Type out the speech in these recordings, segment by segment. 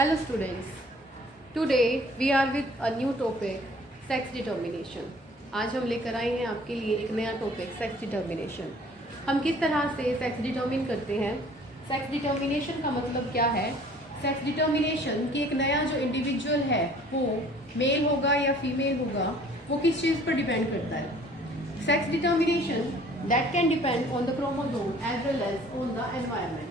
Hello students, today we are with a new topic sex determination. आज हम लेकर आए हैं आपके लिए एक नया टॉपिक सेक्स डिटर्मिनेशन. हम किस तरह से सेक्स डिटर्मिन करते हैं. सेक्स डिटर्मिनेशन का मतलब क्या है. सेक्स डिटर्मिनेशन कि एक नया जो इंडिविजुअल है वो मेल होगा या फीमेल होगा वो किस चीज़ पर डिपेंड करता है. Sex determination that can depend on the chromosome as well as on the environment.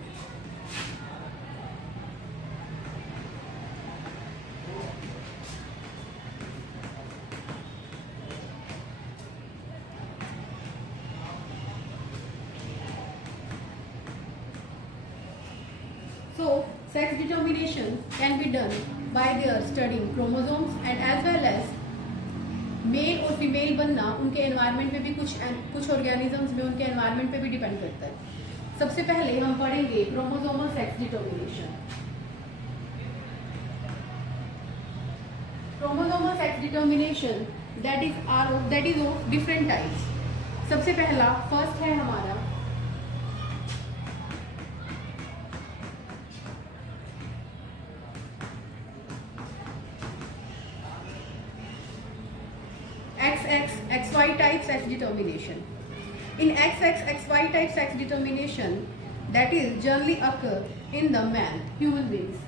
So, sex determination can be done by their studying chromosomes and as well as male और female बनना उनके environment पे भी कुछ organisms में उनके environment पे भी डिपेंड करता है. सबसे पहले हम पढ़ेंगे chromosomal sex determination. Chromosomal sex determination that is of different types. सबसे पहला फर्स्ट है हमारा XY type sex determination. In XY type sex determination, that is generally occur in the man, human beings.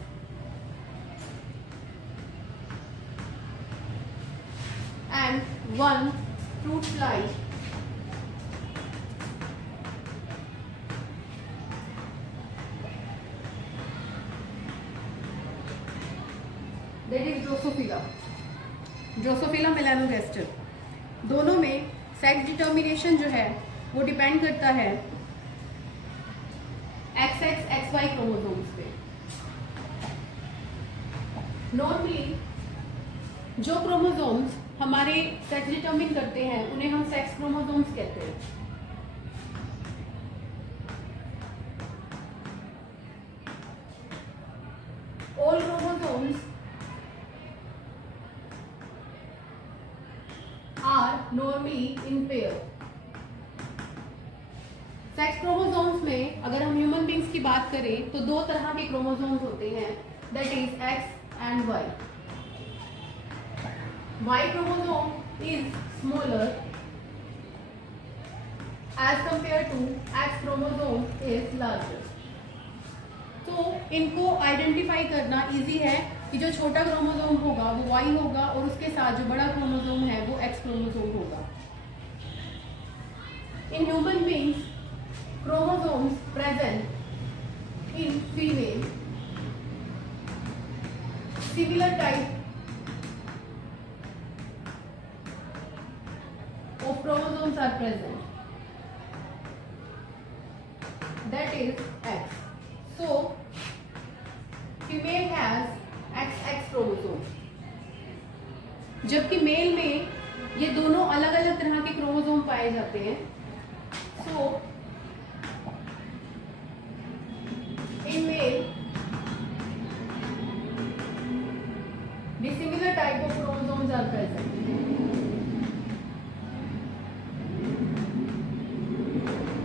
And one fruit fly that is Drosophila melanogaster. दोनों में sex determination जो है वो depend करता है XY क्रोमोसोम्स पे. Normally जो chromosomes हमारे सेक्स डिटर्मिन करते हैं उन्हें हम सेक्स क्रोमोसोम्स कहते हैं. All chromosomes are normally in pair. Sex chromosomes में अगर हम ह्यूमन बींग्स की बात करें तो दो तरह के क्रोमोसोम्स होते हैं, that is X and Y. Y chromosome is smaller as compare to X chromosome is larger. तो इनको आइडेंटिफाई करना इजी है कि जो छोटा क्रोमोसोम होगा वो वाई होगा और उसके साथ जो बड़ा क्रोमोसोम है वो एक्स क्रोमोसोम होगा. In human beings chromosomes present in female similar type of chromosomes are present, that is X. So female has XX chromosome, जबकि मेल में ये दोनों अलग अलग तरह के क्रोमोसोम पाए जाते हैं. So in male dissimilar type of chromosomes are present,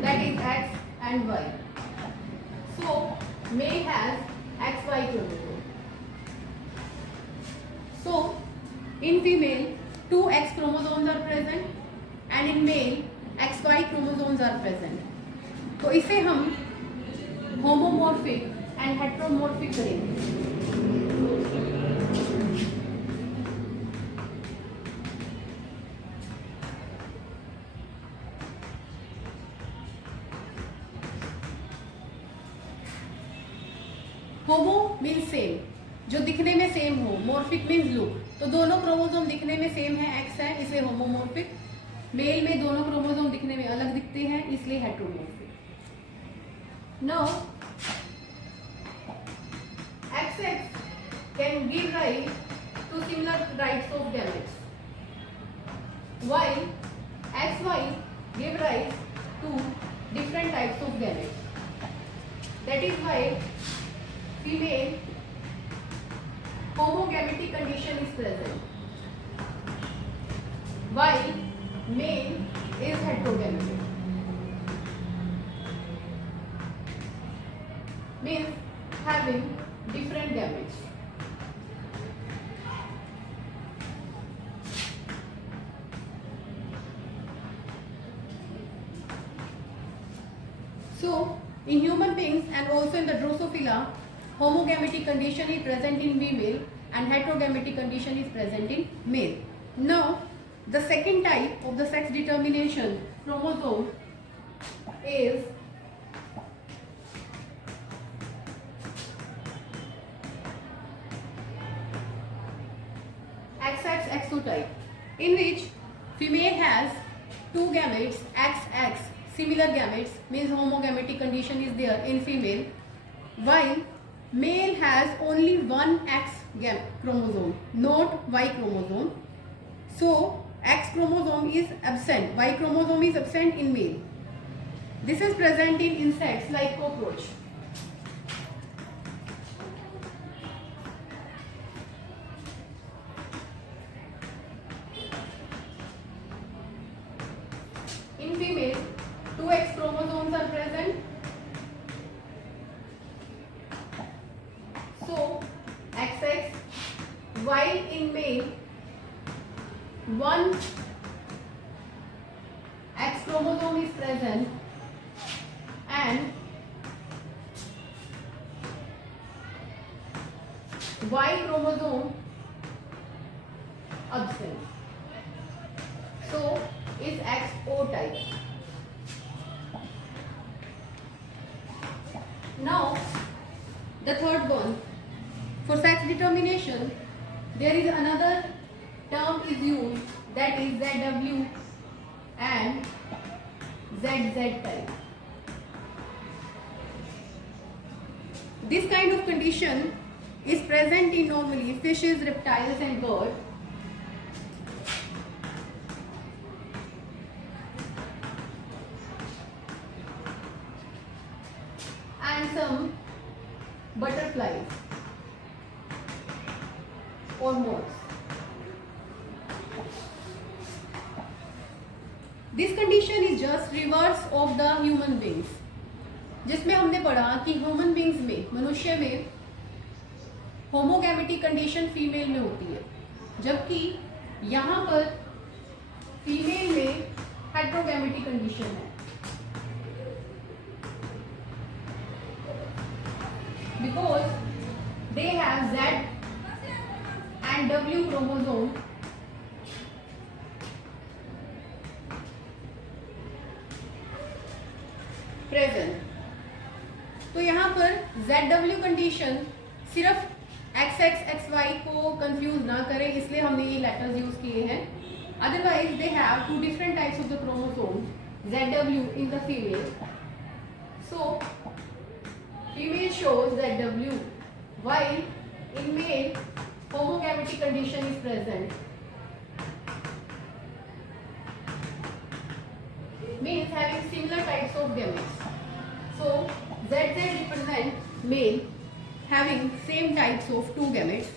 that is X and Y. So male has XY chromosome. So in female 2 X chromosomes are present and in male XY chromosomes are present. तो इसे हम homomorphic and heteromorphic करेंगे. होमो means same, जो दिखने में same हो. Morphic means look. तो दोनों क्रोमोसोम दिखने में सेम है, एक्स है, इसे होमोमॉर्फिक. मेल में दोनों क्रोमोसोम दिखने में अलग दिखते हैं, इसलिए heteromorphic. Now XX can give rise to similar types of gametes, while XY give rise to different types of gametes. That is why female homogametic condition is present, while male is heterogametic. Means having different gametes. In human beings and also in the Drosophila, homogamy condition is present in female and heterogamy condition is present in male. Now, the second type of the sex determination chromosome is XX type, in which female has two gametes XX, similar gametes, means homogamy condition is there in female, while male has only one X chromosome, not Y chromosome. So X chromosome is absent, Y chromosome is absent in male. This is present in insects like cockroach. In female, two X chromosomes are present. So XX, while in male, one X chromosome is present and Y chromosome absent. So is XO type. Now the third one, for sex determination there is another term is used, that is ZW and ZZ type. This kind of condition is present in normally fishes, reptiles and birds. And some butterflies or moths. This condition is just reverse of the human beings, जिसमें हमने पढ़ा कि human beings में, मनुष्य में होमोगैमेटी condition female में होती है, जबकि यहाँ पर फीमेल में हेट्रोगैमेटी कंडीशन है. Because they have Z and W chromosome present. तो यहाँ पर ZW कंडीशन सिर्फ XX XY को कंफ्यूज ना करें, इसलिए हमने ये लेटर्स यूज किए हैं. Otherwise they have two different types of the chromosome, ZW in the female. So female shows ZW, while in male homogamy condition is present, means having similar types of gametes. So ZZ represent male having same types of two gametes,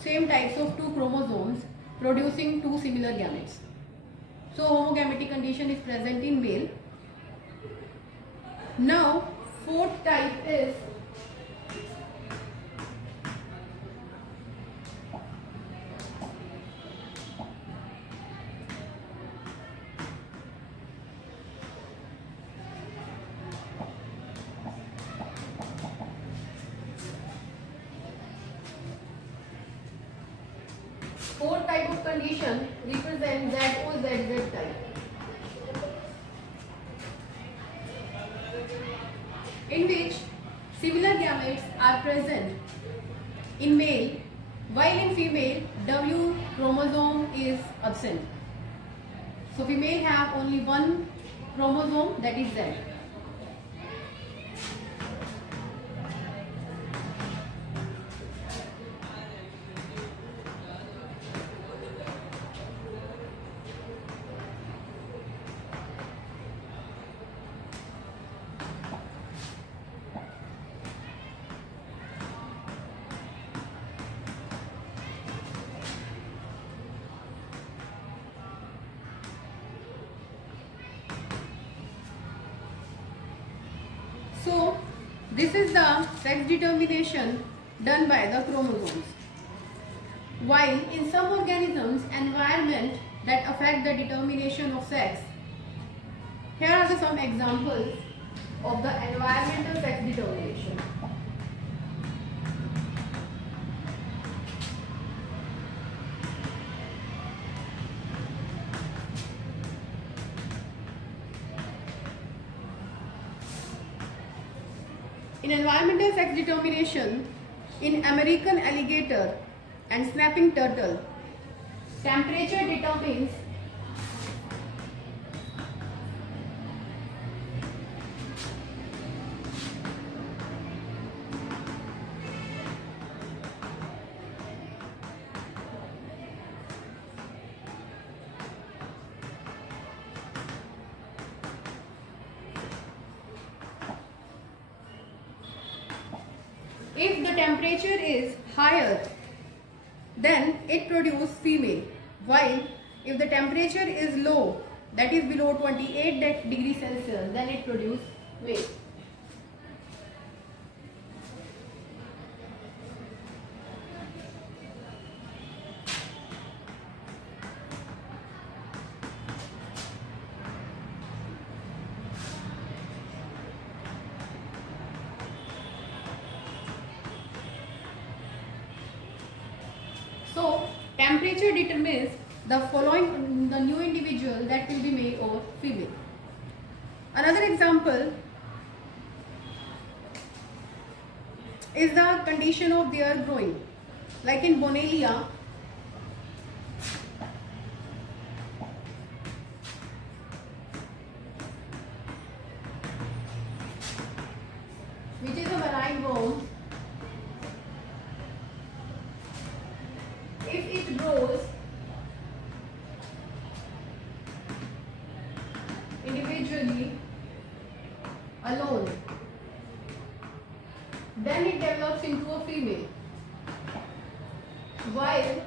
same types of two chromosomes producing two similar gametes. So homogamy condition is present in male. Now fourth type is fourth type of condition represents ZOZZ type, in which similar gametes are present in male, while in female W chromosome is absent. So female have only one chromosome, that is Z. So this is the sex determination done by the chromosomes. While in some organisms, environment that affect the determination of sex. Here are some examples. of the environmental sex determination. In environmental sex determination, in American alligator and snapping turtle, temperature determines if the temperature is higher, then it produces female, while if the temperature is low, that is below 28 degrees Celsius, then it produces male. So, temperature determines the new individual that will be male or female. Another example is the condition of their growing. Like in Bonellia, which is a marine worm, if it grows individually alone, then it develops into a female. While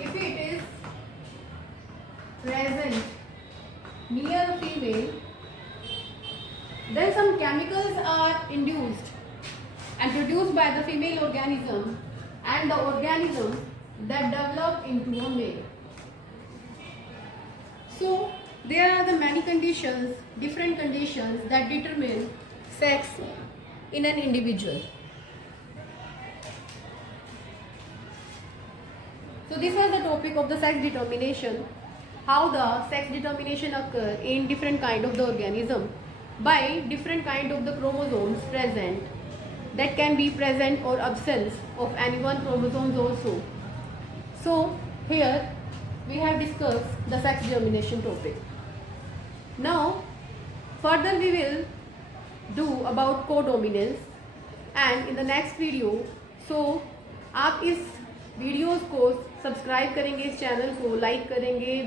if it is present near a female, then some chemicals are induced and produced by the female organism and the organism that develop into a male. So there are the many conditions, different conditions that determine sex in an individual. So this was the topic of the sex determination, how the sex determination occur in different kind of the organism by different kind of the chromosomes present, that can be present or absence of any one chromosomes also. So here we have discussed the sex determination topic. Now further we will do about codominance, and in the next video, so आप इस videos को subscribe करेंगे, इस channel को like करेंगे.